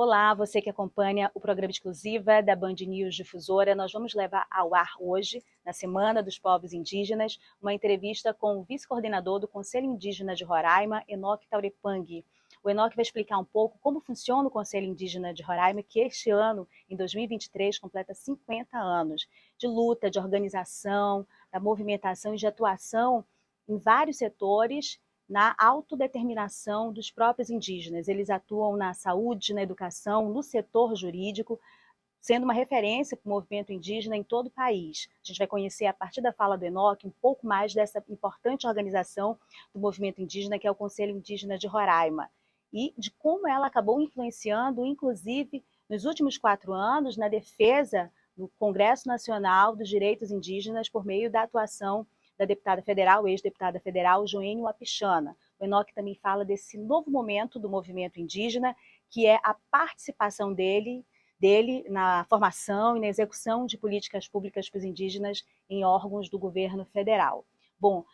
Olá, você que acompanha o programa Exclusiva da Band News Difusora. Nós vamos levar ao ar hoje, na Semana dos Povos Indígenas, uma entrevista com o vice-coordenador do Conselho Indígena de Roraima, Enoque Taurepang. O Enoque vai explicar um pouco como funciona o Conselho Indígena de Roraima, que este ano, em 2023, completa 50 anos de luta, de organização, da movimentação e de atuação em vários setores na autodeterminação dos próprios indígenas. Eles atuam na saúde, na educação, no setor jurídico, sendo uma referência para o movimento indígena em todo o país. A gente vai conhecer, a partir da fala do Enoque, um pouco mais dessa importante organização do movimento indígena, que é o Conselho Indígena de Roraima, e de como ela acabou influenciando, inclusive, nos últimos 4 anos, na defesa do Congresso Nacional dos Direitos Indígenas por meio da atuação da deputada federal, ex-deputada federal, Joênia Wapichana. O Enoque também fala desse novo momento do movimento indígena, que é a participação dele na formação e na execução de políticas públicas para os indígenas em órgãos do governo federal. Bom,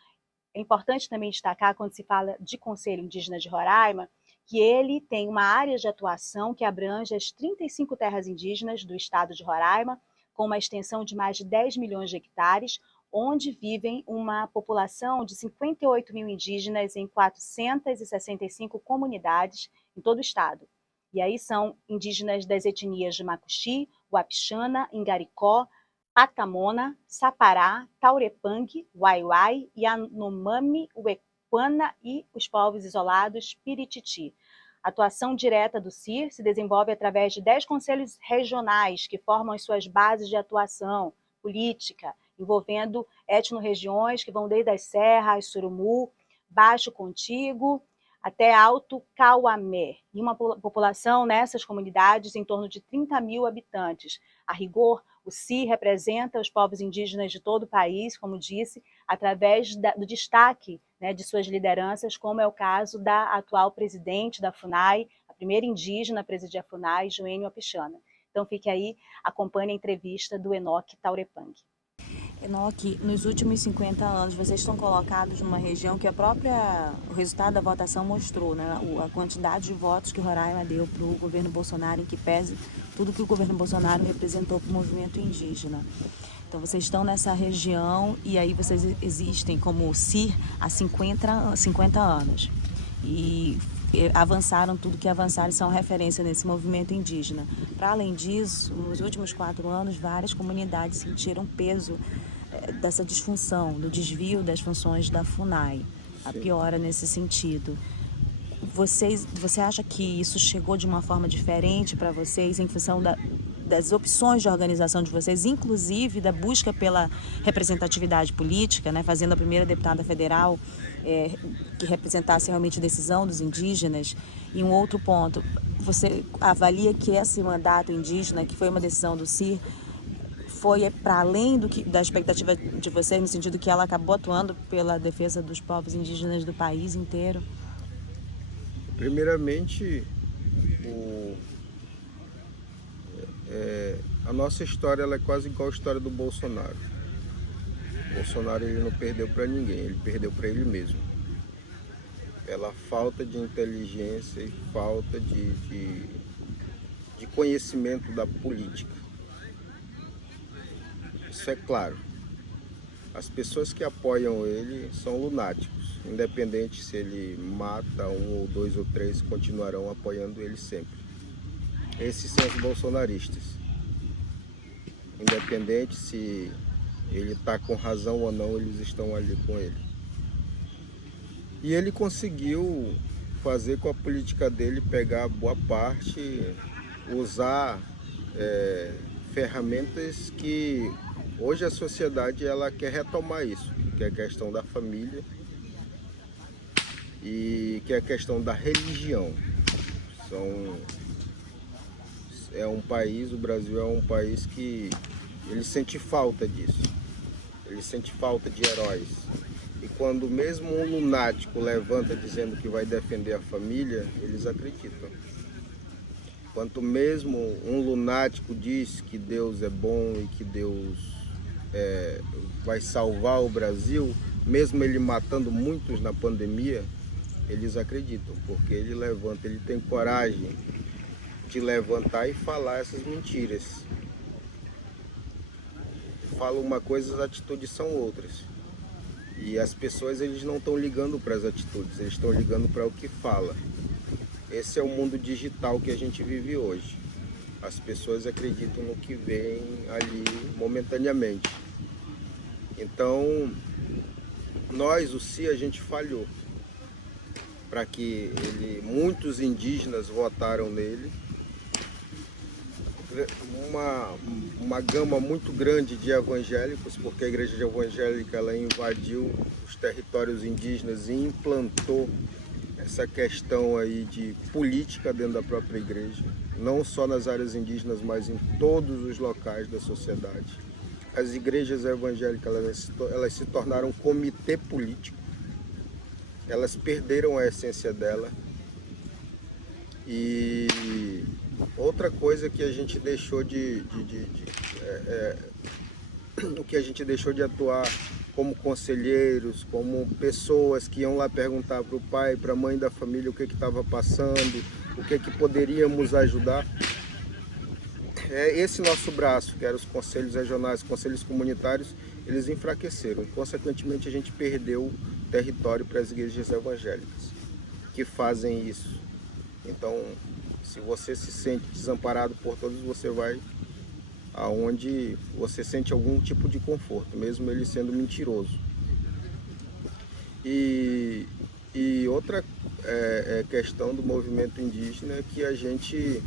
é importante também destacar, quando se fala de Conselho Indígena de Roraima, que ele tem uma área de atuação que abrange as 35 terras indígenas do estado de Roraima, com uma extensão de mais de 10 milhões de hectares, onde vivem uma população de 58 mil indígenas em 465 comunidades em todo o estado. E aí são indígenas das etnias de Macuxi, Wapixana, Ingaricó, Patamona, Sapará, Taurepang, Waiwai, Yanomami, Uequana e os povos isolados Pirititi. A atuação direta do CIR se desenvolve através de 10 conselhos regionais que formam as suas bases de atuação política, envolvendo etno-regiões que vão desde as Serras, Surumu, Baixo Contigo, até Alto Cauamé, e uma população nessas comunidades em torno de 30 mil habitantes. A rigor, o CIR representa os povos indígenas de todo o país, como disse, através do destaque, né, de suas lideranças, como é o caso da atual presidente da FUNAI, a primeira indígena a presidir a FUNAI, Joênia Wapichana. Então fique aí, acompanhe a entrevista do Enoque Taurepang. Enoque, nos últimos 50 anos, vocês estão colocados numa região que o resultado da votação mostrou, né? A quantidade de votos que Roraima deu para o governo Bolsonaro, em que pese tudo que o governo Bolsonaro representou para o movimento indígena. Então, vocês estão nessa região e aí vocês existem como CIR há 50 anos. E avançaram tudo que avançaram e são referência nesse movimento indígena. Para além disso, nos últimos 4 anos, várias comunidades sentiram peso dessa disfunção, do desvio das funções da FUNAI, a piora nesse sentido. Você acha que isso chegou de uma forma diferente para vocês em função das opções de organização de vocês, inclusive da busca pela representatividade política, né, fazendo a primeira deputada federal que representasse realmente a decisão dos indígenas? E um outro ponto, você avalia que esse mandato indígena, que foi uma decisão do CIR, foi para além da expectativa de vocês, no sentido que ela acabou atuando pela defesa dos povos indígenas do país inteiro? Primeiramente, a nossa história ela é quase igual a história do Bolsonaro. O Bolsonaro ele não perdeu para ninguém, ele perdeu para ele mesmo. Pela falta de inteligência e falta de conhecimento da política. Isso é claro. As pessoas que apoiam ele são lunáticos. Independente se ele mata 1 ou 2 ou 3, continuarão apoiando ele sempre. Esses são os bolsonaristas. Independente se ele está com razão ou não, eles estão ali com ele. E ele conseguiu fazer com a política dele pegar boa parte, usar ferramentas que hoje a sociedade ela quer retomar isso, que é a questão da família e que é a questão da religião. O Brasil é um país que ele sente falta disso, ele sente falta de heróis. E quando mesmo um lunático levanta dizendo que vai defender a família, eles acreditam. Quanto mesmo um lunático diz que Deus é bom e que Deus vai salvar o Brasil, mesmo ele matando muitos na pandemia, eles acreditam, porque ele levanta, ele tem coragem de levantar e falar essas mentiras. Fala uma coisa, as atitudes são outras. E as pessoas, eles não estão ligando para as atitudes, eles estão ligando para o que fala. Esse é o mundo digital que a gente vive hoje. As pessoas acreditam no que vem ali momentaneamente. Então, nós, o CI, a gente falhou. Para que muitos indígenas votaram nele. Uma gama muito grande de evangélicos, porque a igreja evangélica ela invadiu os territórios indígenas e implantou essa questão aí de política dentro da própria igreja, não só nas áreas indígenas, mas em todos os locais da sociedade. As igrejas evangélicas elas se tornaram comitê político, elas perderam a essência dela. E outra coisa que a gente deixou o que a gente deixou de atuar como conselheiros, como pessoas que iam lá perguntar para o pai, para a mãe da família o que estava passando, o que poderíamos ajudar. Esse nosso braço, que eram os conselhos regionais, conselhos comunitários, eles enfraqueceram. E, consequentemente, a gente perdeu território para as igrejas evangélicas que fazem isso. Então, se você se sente desamparado por todos, você vai aonde você sente algum tipo de conforto, mesmo ele sendo mentiroso. E outra questão do movimento indígena é que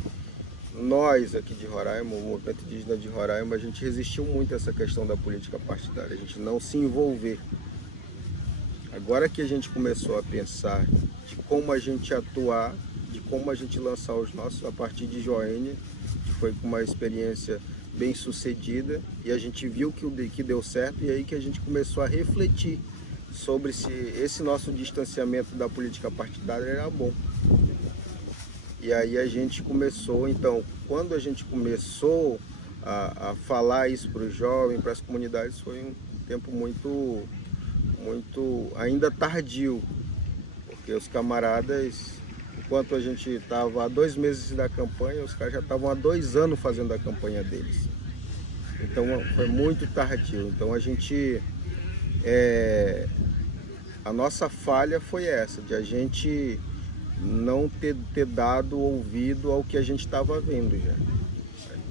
nós aqui de Roraima, o movimento indígena de Roraima, a gente resistiu muito a essa questão da política partidária, a gente não se envolver. Agora que a gente começou a pensar de como a gente atuar, de como a gente lançar os nossos, a partir de Joênia, que foi com uma experiência bem sucedida, e a gente viu que deu certo, e aí que a gente começou a refletir sobre se esse nosso distanciamento da política partidária era bom. E aí a gente começou, então, quando a gente começou a falar isso para os jovens, para as comunidades, foi um tempo muito ainda tardio, porque os camaradas, enquanto a gente estava há 2 meses da campanha, os caras já estavam há 2 anos fazendo a campanha deles. Então foi muito tardio. Então a nossa falha foi essa, de a gente não ter dado ouvido ao que a gente estava vendo já.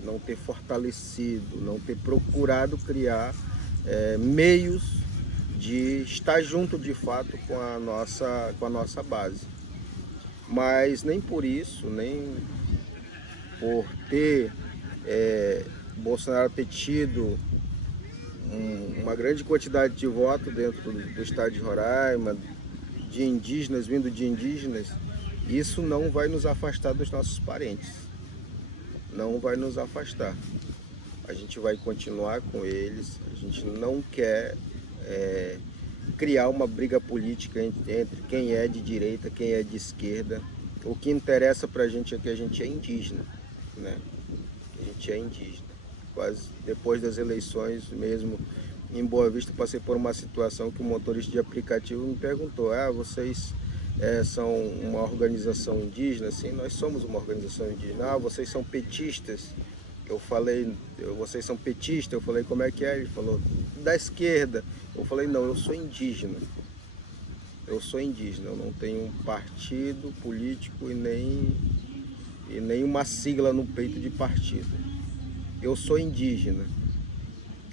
Não ter fortalecido, não ter procurado criar meios de estar junto de fato com a nossa base. Mas nem por isso, nem por Bolsonaro ter tido uma grande quantidade de votos dentro do estado de Roraima, de indígenas, vindo de indígenas, isso não vai nos afastar dos nossos parentes. Não vai nos afastar. A gente vai continuar com eles, a gente não quer criar uma briga política entre quem é de direita, quem é de esquerda. O que interessa para a gente é que a gente é indígena, né? A gente é indígena. Quase depois das eleições mesmo, em Boa Vista, passei por uma situação que o motorista de aplicativo me perguntou: vocês são uma organização indígena? Sim, nós somos uma organização indígena. Vocês são petistas? Eu falei, vocês são petistas? Eu falei, como é que é? Ele falou, da esquerda. Eu falei, não, eu sou indígena. Eu sou indígena, eu não tenho um partido político e nem uma sigla no peito de partido. Eu sou indígena.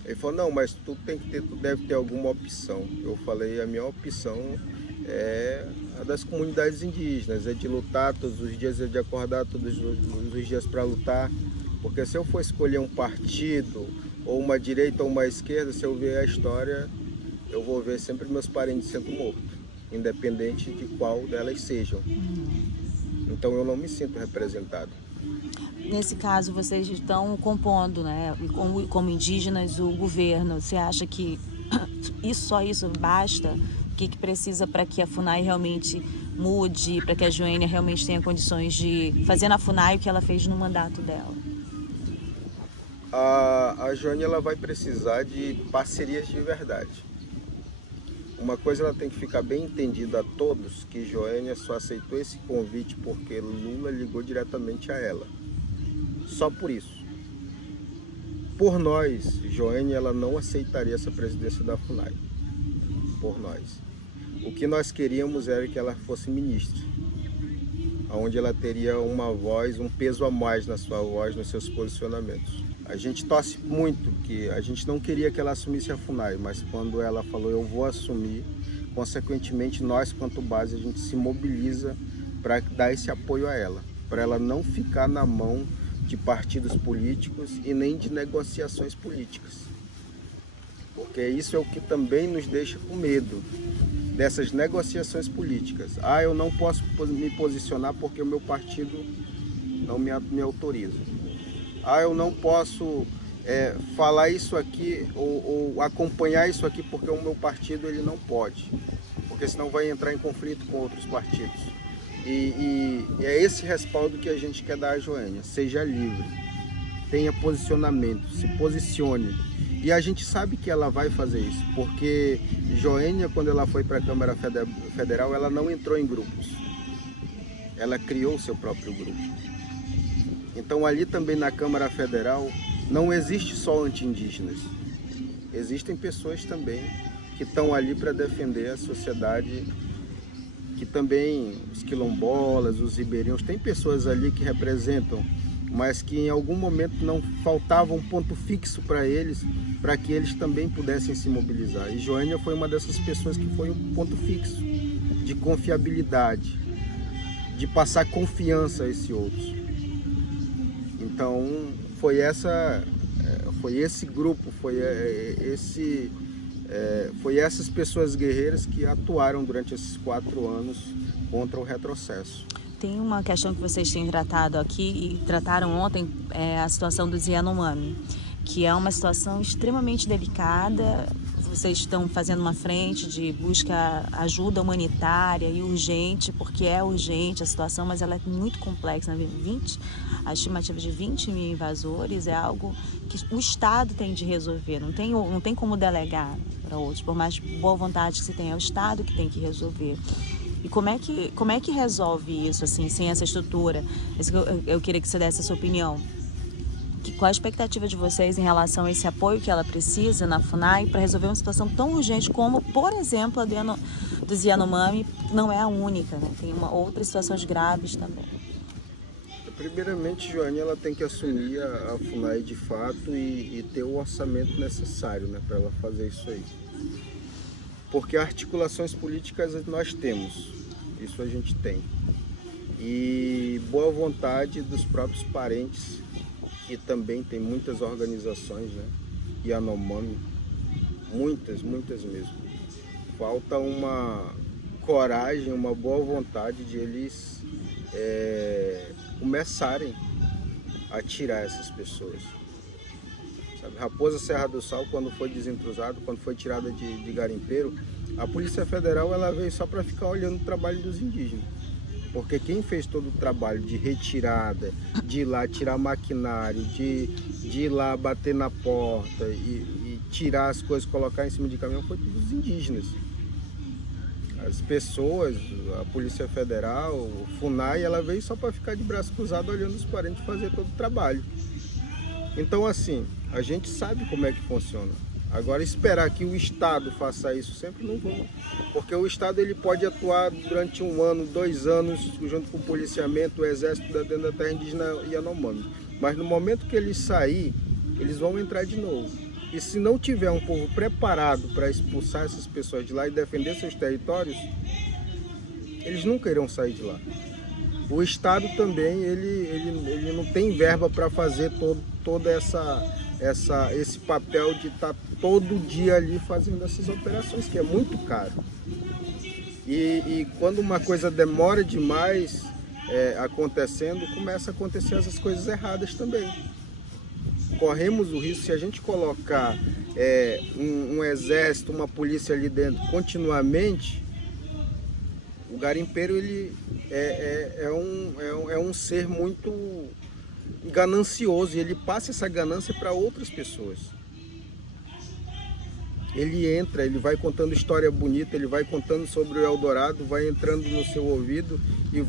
Ele falou, não, mas tu deve ter alguma opção. Eu falei, a minha opção é a das comunidades indígenas, é de lutar todos os dias, é de acordar todos os dias para lutar. Porque se eu for escolher um partido, ou uma direita ou uma esquerda, se eu ver a história, eu vou ver sempre meus parentes sendo mortos, independente de qual delas sejam. Então eu não me sinto representado. Nesse caso, vocês estão compondo, né, como indígenas, o governo. Você acha que só isso basta? O que precisa para que a FUNAI realmente mude, para que a Joênia realmente tenha condições de fazer na FUNAI o que ela fez no mandato dela? A Joênia ela vai precisar de parcerias de verdade. Uma coisa ela tem que ficar bem entendida a todos, que Joênia só aceitou esse convite porque Lula ligou diretamente a ela. só por isso. Por nós, Joênia, ela não aceitaria essa presidência da FUNAI, por nós. O que nós queríamos era que ela fosse ministra, onde ela teria uma voz, um peso a mais na sua voz, nos seus posicionamentos. A gente torce muito, que a gente não queria que ela assumisse a FUNAI, mas quando ela falou eu vou assumir, consequentemente nós, quanto base, a gente se mobiliza para dar esse apoio a ela, para ela não ficar na mão de partidos políticos e nem de negociações políticas. Porque isso é o que também nos deixa com medo dessas negociações políticas. Ah, eu não posso me posicionar porque o meu partido não me autoriza. Ah, eu não posso falar isso aqui ou acompanhar isso aqui porque o meu partido ele não pode. Porque senão vai entrar em conflito com outros partidos. E é esse respaldo que a gente quer dar a Joênia. Seja livre, tenha posicionamento, se posicione. E a gente sabe que ela vai fazer isso, porque Joênia, quando ela foi para a Câmara Federal, ela não entrou em grupos. Ela criou o seu próprio grupo. Então ali também na Câmara Federal não existe só anti-indígenas. Existem pessoas também que estão ali para defender a sociedade, que também os quilombolas, os ribeirinhos, tem pessoas ali que representam, mas que em algum momento não faltava um ponto fixo para eles, para que eles também pudessem se mobilizar. E Joênia foi uma dessas pessoas que foi um ponto fixo de confiabilidade, de passar confiança a esse outro. Então foi esse grupo, foi essas pessoas guerreiras que atuaram durante esses 4 anos contra o retrocesso. Tem uma questão que vocês têm tratado aqui e trataram ontem, a situação dos Yanomami, que é uma situação extremamente delicada. Vocês estão fazendo uma frente de busca ajuda humanitária e urgente, porque é urgente a situação, mas ela é muito complexa. A estimativa de 20 mil invasores é algo que o Estado tem de resolver, não tem como delegar para outros, por mais boa vontade que se tenha, é o Estado que tem que resolver. E como é que resolve isso, assim, sem essa estrutura? Eu queria que você desse a sua opinião. Qual a expectativa de vocês em relação a esse apoio que ela precisa na FUNAI para resolver uma situação tão urgente como, por exemplo, a dos Yanomami, que não é a única, né? Tem outras situações graves também. Primeiramente, Joênia, ela tem que assumir a FUNAI de fato e ter o orçamento necessário, né, para ela fazer isso aí. Porque articulações políticas nós temos, isso a gente tem. E boa vontade dos próprios parentes, que também tem muitas organizações, né? Yanomami, muitas mesmo. Falta uma coragem, uma boa vontade de eles começarem a tirar essas pessoas. Sabe? Raposa Serra do Sal, quando foi desentrusado, quando foi tirada de garimpeiro, a Polícia Federal ela veio só para ficar olhando o trabalho dos indígenas. Porque quem fez todo o trabalho de retirada, de ir lá tirar maquinário, de ir lá bater na porta e tirar as coisas, colocar em cima de caminhão, foi todos os indígenas. As pessoas, a Polícia Federal, o FUNAI, ela veio só para ficar de braço cruzado olhando os parentes fazer todo o trabalho. Então, assim, a gente sabe como é que funciona. Agora, esperar que o Estado faça isso sempre não vão. Porque o Estado ele pode atuar durante 1 ano, 2 anos, junto com o policiamento, o exército dentro da terra indígena Yanomami. Mas no momento que eles saírem, eles vão entrar de novo. E se não tiver um povo preparado para expulsar essas pessoas de lá e defender seus territórios, eles nunca irão sair de lá. O Estado também, ele não tem verba para fazer toda esse papel de estar todo dia ali fazendo essas operações, que é muito caro. E quando uma coisa demora demais acontecendo, começa a acontecer essas coisas erradas também. Corremos o risco, se a gente colocar um exército, uma polícia ali dentro continuamente, o garimpeiro ele é um ser muito ganancioso e ele passa essa ganância para outras pessoas. ele entra, ele vai contando história bonita, ele vai contando sobre o Eldorado, vai entrando no seu ouvido e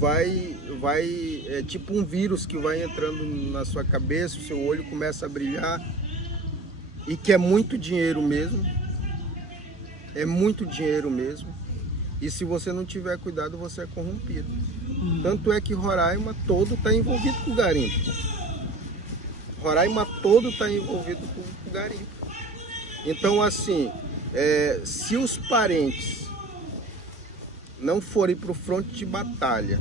é tipo um vírus que vai entrando na sua cabeça, o seu olho começa a brilhar e que é muito dinheiro mesmo, é muito dinheiro mesmo, e se você não tiver cuidado você é corrompido. Tanto é que Roraima todo está envolvido com o garimpo. Roraima todo está envolvido com o garimpo. Então, assim, se os parentes não forem para o fronte de batalha,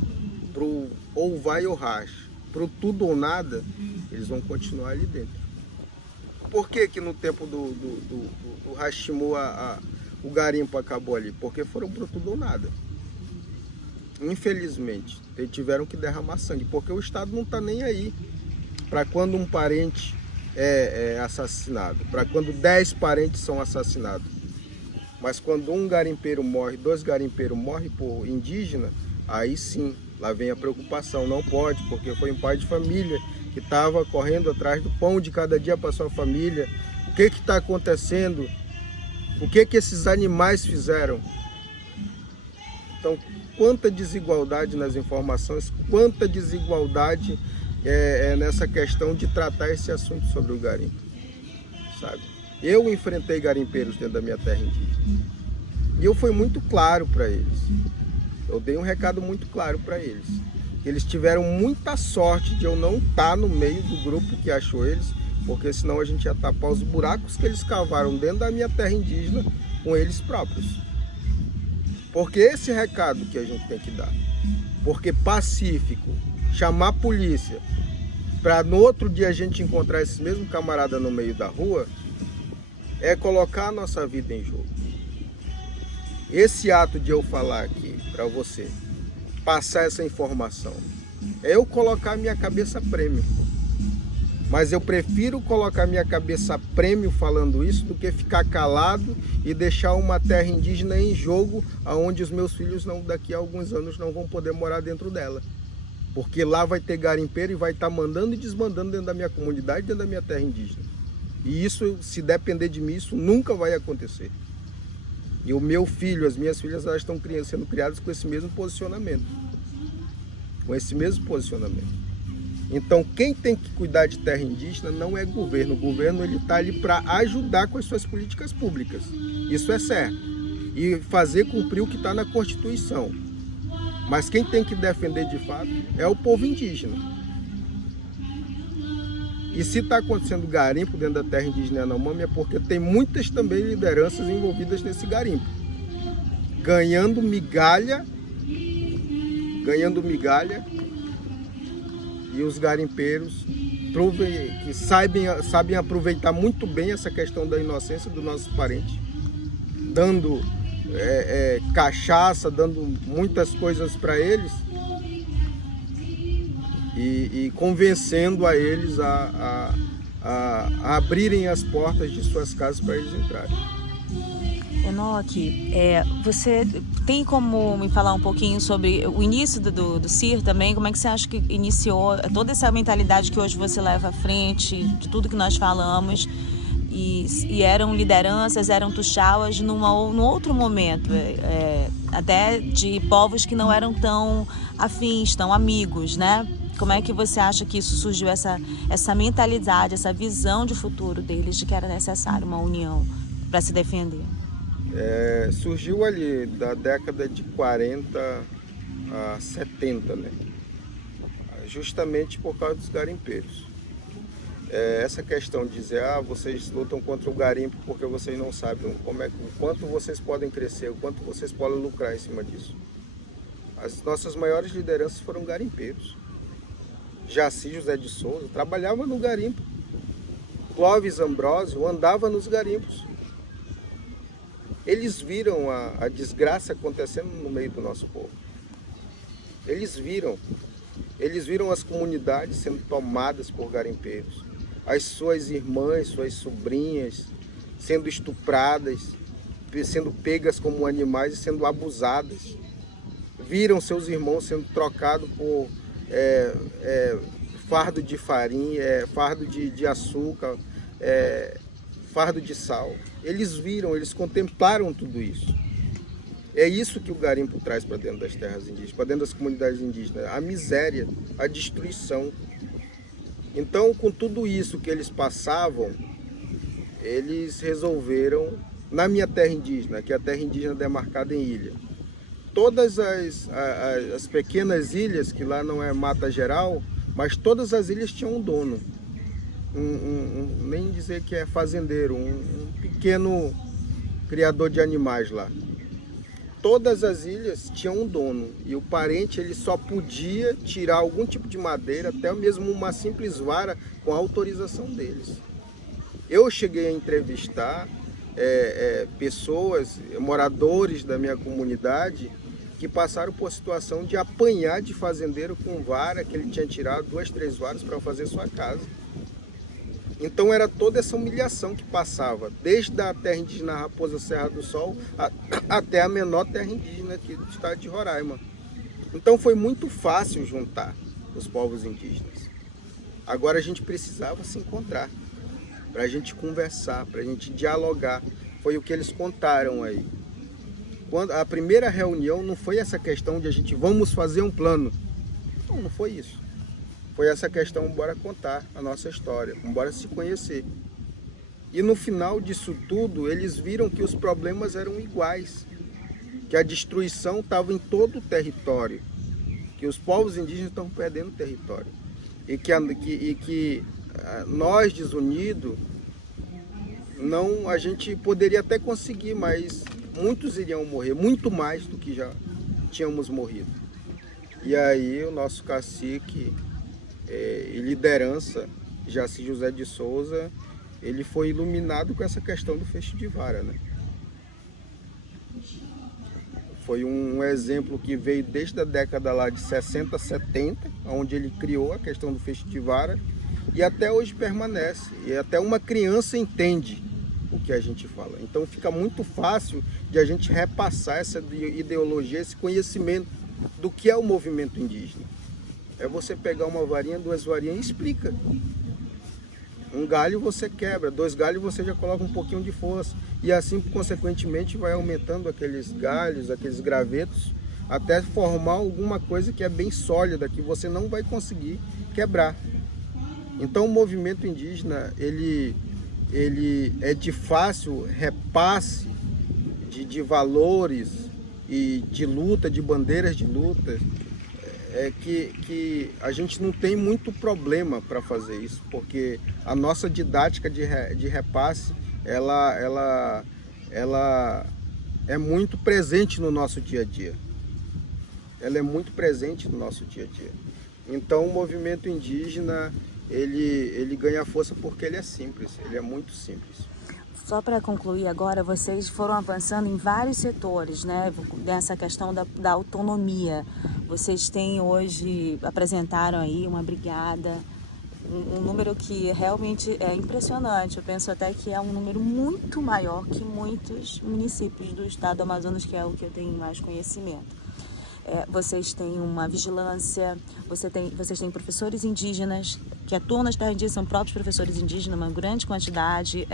pro ou vai ou racha, pro tudo ou nada, eles vão continuar ali dentro. Por que que no tempo do Rashimu o garimpo acabou ali? Porque foram pro tudo ou nada. Infelizmente, eles tiveram que derramar sangue, porque o Estado não está nem aí para quando um parente é assassinado, para quando 10 parentes são assassinados. Mas quando um garimpeiro morre, 2 garimpeiros morrem por indígena, aí sim, lá vem a preocupação. Não pode, porque foi um pai de família que estava correndo atrás do pão de cada dia para sua família. O que está acontecendo? O que esses animais fizeram? Então, quanta desigualdade nas informações, quanta desigualdade nessa questão de tratar esse assunto sobre o garimpo, sabe? Eu enfrentei garimpeiros dentro da minha terra indígena e eu fui muito claro para eles. Eu dei um recado muito claro para eles. Eles tiveram muita sorte de eu não estar no meio do grupo que achou eles, porque senão a gente ia tapar os buracos que eles cavaram dentro da minha terra indígena com eles próprios. Porque esse recado que a gente tem que dar. Porque pacífico, chamar a polícia, para no outro dia a gente encontrar esses mesmos camaradas no meio da rua, é colocar a nossa vida em jogo. Esse ato de eu falar aqui para você, passar essa informação, é eu colocar a minha cabeça a prêmio. Mas eu prefiro colocar minha cabeça a prêmio falando isso do que ficar calado e deixar uma terra indígena em jogo onde os meus filhos daqui a alguns anos não vão poder morar dentro dela. Porque lá vai ter garimpeiro e vai estar mandando e desmandando dentro da minha comunidade, dentro da minha terra indígena. E isso, se depender de mim, isso nunca vai acontecer. E o meu filho, as minhas filhas, elas estão sendo criadas com esse mesmo posicionamento. Com esse mesmo posicionamento. Então, quem tem que cuidar de terra indígena não é governo. O governo está ali para ajudar com as suas políticas públicas. Isso é certo. E fazer cumprir o que está na Constituição. Mas quem tem que defender de fato é o povo indígena. E se está acontecendo garimpo dentro da terra indígena Yanomami é porque tem muitas também lideranças envolvidas nesse garimpo. Ganhando migalha. E os garimpeiros que sabem aproveitar muito bem essa questão da inocência dos nossos parentes, dando cachaça, dando muitas coisas para eles e convencendo a eles a abrirem as portas de suas casas para eles entrarem. Enoque, você tem como me falar um pouquinho sobre o início do CIR também? Como é que você acha que iniciou toda essa mentalidade que hoje você leva à frente, de tudo que nós falamos? E eram lideranças, eram tuxauas num outro momento, até de povos que não eram tão afins, tão amigos, né? Como é que você acha que isso surgiu, essa mentalidade, essa visão de futuro deles, de que era necessário uma união para se defender? Surgiu ali da década de 40 a 70, né? Justamente por causa dos garimpeiros. Essa questão de dizer, vocês lutam contra o garimpo porque vocês não sabem o quanto vocês podem crescer, o quanto vocês podem lucrar em cima disso. As nossas maiores lideranças foram garimpeiros. Jaci José de Souza trabalhava no garimpo. Clóvis Ambrósio andava nos garimpos. Eles viram a desgraça acontecendo no meio do nosso povo. Eles viram as comunidades sendo tomadas por garimpeiros. As suas irmãs, suas sobrinhas sendo estupradas, sendo pegas como animais e sendo abusadas. Viram seus irmãos sendo trocados por fardo de farinha, fardo de açúcar, fardo de sal. Eles viram, eles contemplaram tudo isso. É isso que o garimpo traz para dentro das terras indígenas, para dentro das comunidades indígenas, a miséria, a destruição. Então, com tudo isso que eles passavam, eles resolveram, na minha terra indígena, que é a terra indígena demarcada em ilha, todas as pequenas ilhas, que lá não é mata geral, mas todas as ilhas tinham um dono, nem dizer que é fazendeiro, um pequeno criador de animais lá. Todas as ilhas tinham um dono e o parente ele só podia tirar algum tipo de madeira, até mesmo uma simples vara, com a autorização deles. Eu cheguei a entrevistar pessoas, moradores da minha comunidade, que passaram por situação de apanhar de fazendeiro com vara, que ele tinha tirado 2, 3 varas para fazer sua casa. Então era toda essa humilhação que passava, desde a terra indígena Raposa Serra do Sol até a menor terra indígena aqui do estado de Roraima. Então foi muito fácil juntar os povos indígenas. Agora a gente precisava se encontrar, para a gente conversar, para a gente dialogar. Foi o que eles contaram aí. Quando a primeira reunião não foi essa questão de a gente vamos fazer um plano. Não foi isso. Foi essa questão, bora contar a nossa história, bora se conhecer. E no final disso tudo, eles viram que os problemas eram iguais, que a destruição estava em todo o território, que os povos indígenas estão perdendo território. E que nós, desunidos, a gente poderia até conseguir, mas muitos iriam morrer, muito mais do que já tínhamos morrido. E aí o nosso cacique e liderança, Jaci José de Souza, ele foi iluminado com essa questão do feixe de vara, né? Foi um exemplo que veio desde a década lá de 60, 70, onde ele criou a questão do feixe de vara, e até hoje permanece, e até uma criança entende o que a gente fala. Então fica muito fácil de a gente repassar essa ideologia, esse conhecimento do que é o movimento indígena. É você pegar uma varinha, 2 varinhas e explica. Um galho você quebra, 2 galhos você já coloca um pouquinho de força. E assim, consequentemente, vai aumentando aqueles galhos, aqueles gravetos, até formar alguma coisa que é bem sólida, que você não vai conseguir quebrar. Então o movimento indígena, ele é de fácil repasse de valores e de luta, de bandeiras de luta. Que a gente não tem muito problema para fazer isso, porque a nossa didática de repasse, ela é muito presente no nosso dia a dia. Ela é muito presente no nosso dia a dia. Então o movimento indígena, ele ganha força porque ele é simples, ele é muito simples. Só para concluir agora, vocês foram avançando em vários setores, né, nessa questão da autonomia. Vocês têm hoje, apresentaram aí uma brigada, um número que realmente é impressionante. Eu penso até que é um número muito maior que muitos municípios do estado do Amazonas, que é o que eu tenho mais conhecimento. Vocês têm uma vigilância, vocês têm professores indígenas que atuam nas terras indígenas, são próprios professores indígenas, uma grande quantidade,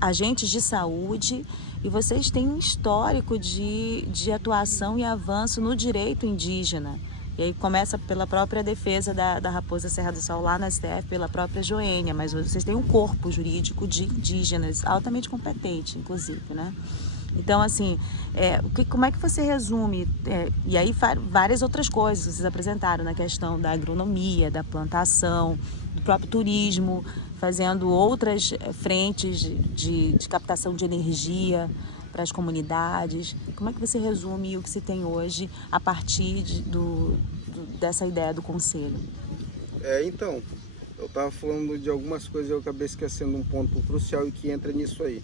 agentes de saúde, e vocês têm um histórico de atuação e avanço no direito indígena. E aí começa pela própria defesa da Raposa Serra do Sol lá na STF, pela própria Joênia, mas vocês têm um corpo jurídico de indígenas altamente competente, inclusive, né? Então, assim, como é que você resume? E aí várias outras coisas vocês apresentaram na questão da agronomia, da plantação, do próprio turismo, fazendo outras frentes de captação de energia para as comunidades. Como é que você resume o que se tem hoje a partir dessa ideia do Conselho? Então, eu estava falando de algumas coisas e eu acabei esquecendo um ponto crucial e que entra nisso aí.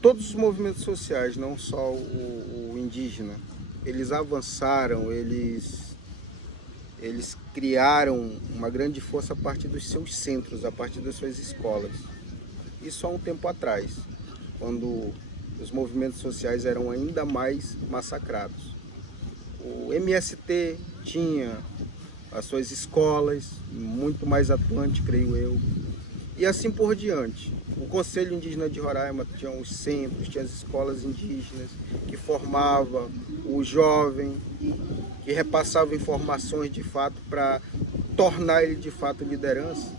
Todos os movimentos sociais, não só o indígena, eles avançaram, eles criaram uma grande força a partir dos seus centros, a partir das suas escolas. Isso há um tempo atrás, quando os movimentos sociais eram ainda mais massacrados. O MST tinha as suas escolas, muito mais atuante, creio eu. E assim por diante. O Conselho Indígena de Roraima tinha os centros, tinha as escolas indígenas, que formava o jovem, que repassava informações de fato para tornar ele de fato liderança.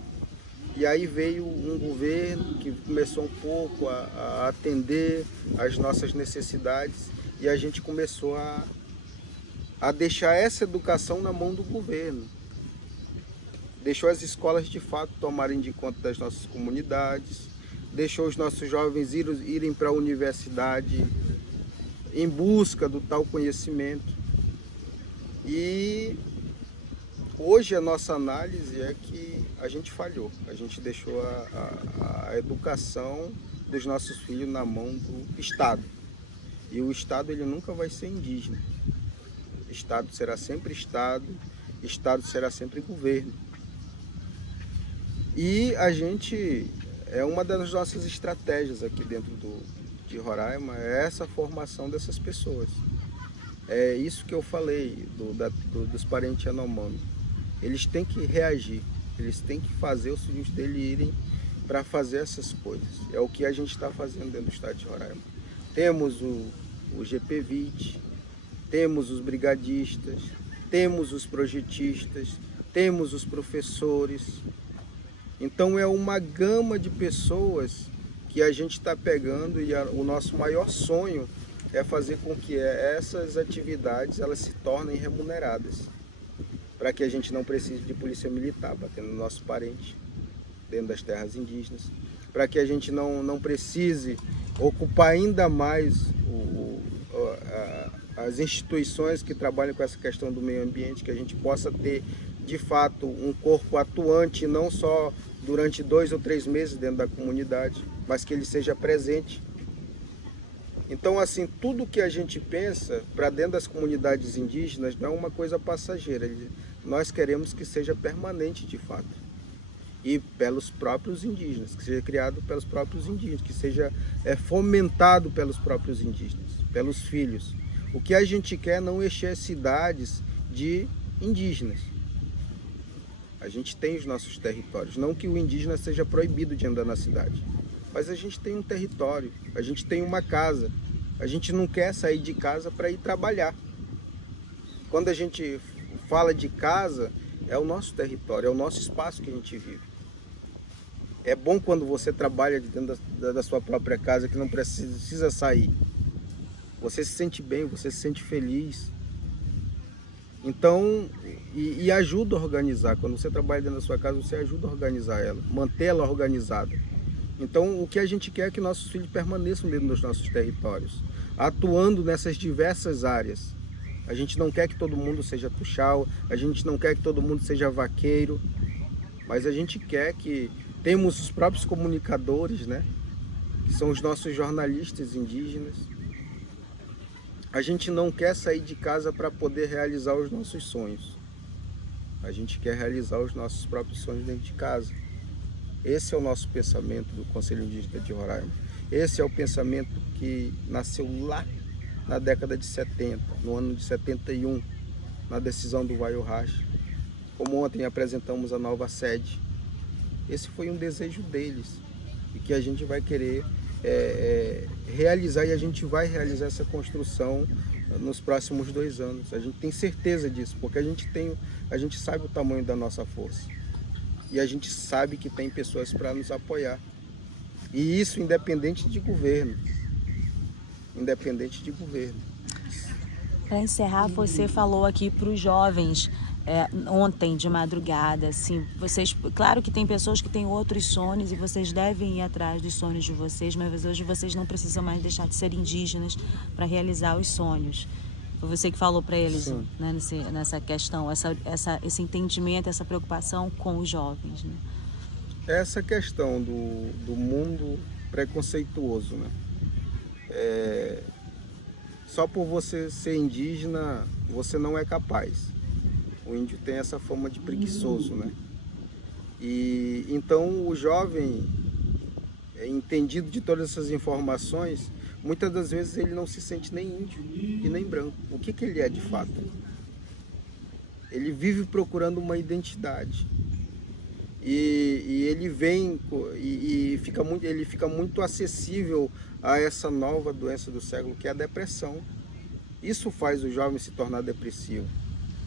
E aí veio um governo que começou um pouco a atender às nossas necessidades e a gente começou a deixar essa educação na mão do governo. Deixou as escolas de fato tomarem de conta das nossas comunidades, deixou os nossos jovens irem para a universidade em busca do tal conhecimento. E hoje a nossa análise é que a gente falhou, a gente deixou a educação dos nossos filhos na mão do Estado. E o Estado ele nunca vai ser indígena. Estado será sempre Estado, Estado será sempre governo. E a gente, é uma das nossas estratégias aqui dentro de Roraima, é essa formação dessas pessoas. É isso que eu falei dos parentes Yanomami. Eles têm que reagir, eles têm que fazer os filhos dele irem para fazer essas coisas. É o que a gente está fazendo dentro do estado de Roraima. Temos o GP20, temos os brigadistas, temos os projetistas, temos os professores. Então é uma gama de pessoas que a gente está pegando e o nosso maior sonho é fazer com que essas atividades elas se tornem remuneradas, para que a gente não precise de polícia militar batendo no nosso parente dentro das terras indígenas, para que a gente não precise ocupar ainda mais as instituições que trabalham com essa questão do meio ambiente, que a gente possa ter de fato um corpo atuante, não só durante 2 ou 3 meses dentro da comunidade, mas que ele seja presente. Então, assim, tudo que a gente pensa para dentro das comunidades indígenas não é uma coisa passageira. Nós queremos que seja permanente de fato. E pelos próprios indígenas, que seja criado pelos próprios indígenas, que seja fomentado pelos próprios indígenas, pelos filhos. O que a gente quer é não encher cidades de indígenas. A gente tem os nossos territórios, não que o indígena seja proibido de andar na cidade, mas a gente tem um território, a gente tem uma casa, a gente não quer sair de casa para ir trabalhar. Quando a gente fala de casa, é o nosso território, é o nosso espaço que a gente vive. É bom quando você trabalha dentro da sua própria casa, que não precisa sair. Você se sente bem, você se sente feliz. Então, e ajuda a organizar. Quando você trabalha dentro da sua casa, você ajuda a organizar ela, manter ela organizada. Então, o que a gente quer é que nossos filhos permaneçam dentro dos nossos territórios, atuando nessas diversas áreas. A gente não quer que todo mundo seja tuxau, a gente não quer que todo mundo seja vaqueiro, mas a gente quer que temos os próprios comunicadores, né? Que são os nossos jornalistas indígenas. A gente não quer sair de casa para poder realizar os nossos sonhos. A gente quer realizar os nossos próprios sonhos dentro de casa. Esse é o nosso pensamento do Conselho Indígena de Roraima. Esse é o pensamento que nasceu lá na década de 70, no ano de 71, na decisão do Vai o Racha. Como ontem apresentamos a nova sede. Esse foi um desejo deles e que a gente vai querer realizar, e a gente vai realizar essa construção nos próximos 2 anos. A gente tem certeza disso, porque a gente sabe o tamanho da nossa força e a gente sabe que tem pessoas para nos apoiar, e isso independente de governo. Para encerrar, você falou aqui para os jovens ontem de madrugada, assim, vocês, claro que tem pessoas que têm outros sonhos e vocês devem ir atrás dos sonhos de vocês, mas hoje vocês não precisam mais deixar de ser indígenas para realizar os sonhos. Foi você que falou para eles, né, nessa questão, esse entendimento, essa preocupação com os jovens, né? Essa questão do mundo preconceituoso, né? Só por você ser indígena, você não é capaz. O índio tem essa fama de preguiçoso, né? E então o jovem, entendido de todas essas informações, muitas das vezes ele não se sente nem índio e nem branco. O que ele é de fato? Ele vive procurando uma identidade. e ele vem ele fica muito acessível a essa nova doença do século, que é a depressão. Isso faz o jovem se tornar depressivo.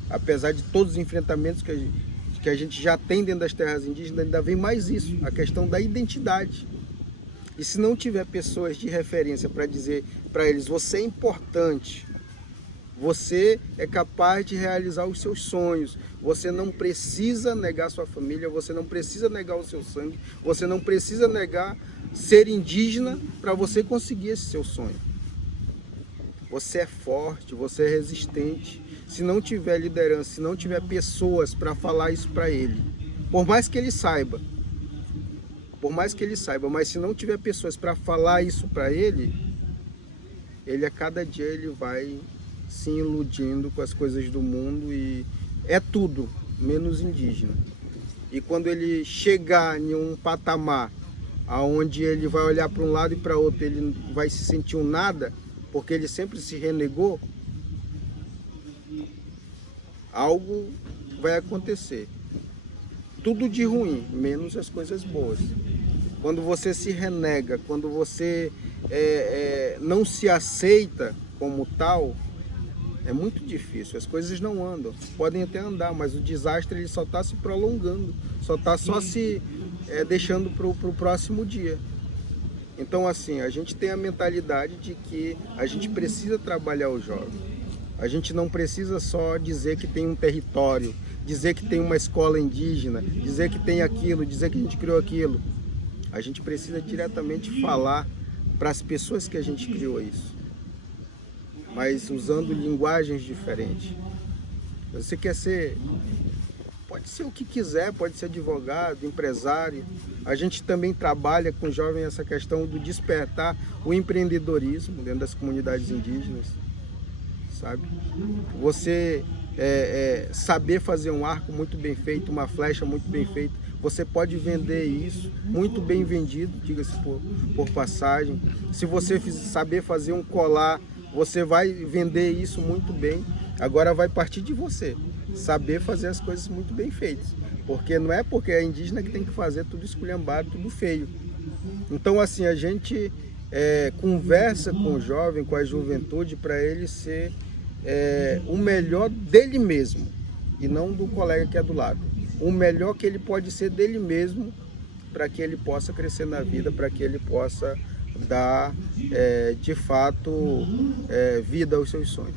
Apesar de todos os enfrentamentos que a gente já tem dentro das terras indígenas, ainda vem mais isso, a questão da identidade. E se não tiver pessoas de referência para dizer para eles, você é importante, você é capaz de realizar os seus sonhos, você não precisa negar sua família, você não precisa negar o seu sangue, você não precisa negar ser indígena para você conseguir esse seu sonho. Você é forte, você é resistente. Se não tiver liderança, se não tiver pessoas para falar isso para ele, por mais que ele saiba, mas se não tiver pessoas para falar isso para ele a cada dia ele vai se iludindo com as coisas do mundo e é tudo menos indígena. E quando ele chegar em um patamar onde ele vai olhar para um lado e para outro, ele vai se sentir um nada, porque ele sempre se renegou, algo vai acontecer. Tudo de ruim, menos as coisas boas. Quando você se renega, quando você não se aceita como tal, é muito difícil, as coisas não andam. Podem até andar, mas o desastre ele só está se prolongando, só está se deixando para o próximo dia. Então assim, a gente tem a mentalidade de que a gente precisa trabalhar o jovem. A gente não precisa só dizer que tem um território, dizer que tem uma escola indígena, dizer que tem aquilo, dizer que a gente criou aquilo. A gente precisa diretamente falar para as pessoas que a gente criou isso, mas usando linguagens diferentes. Você quer ser, pode ser o que quiser, pode ser advogado, empresário. A gente também trabalha com jovens essa questão do despertar o empreendedorismo dentro das comunidades indígenas, sabe? Você saber fazer um arco muito bem feito, uma flecha muito bem feita, você pode vender isso, muito bem vendido, diga-se por passagem. Se você saber fazer um colar, você vai vender isso muito bem. Agora vai partir de você, saber fazer as coisas muito bem feitas. Porque não é porque é indígena que tem que fazer tudo esculhambado, tudo feio. Então assim, a gente conversa com o jovem, com a juventude, para ele ser o melhor dele mesmo, e não do colega que é do lado. O melhor que ele pode ser dele mesmo, para que ele possa crescer na vida, para que ele possa dar, de fato, vida aos seus sonhos.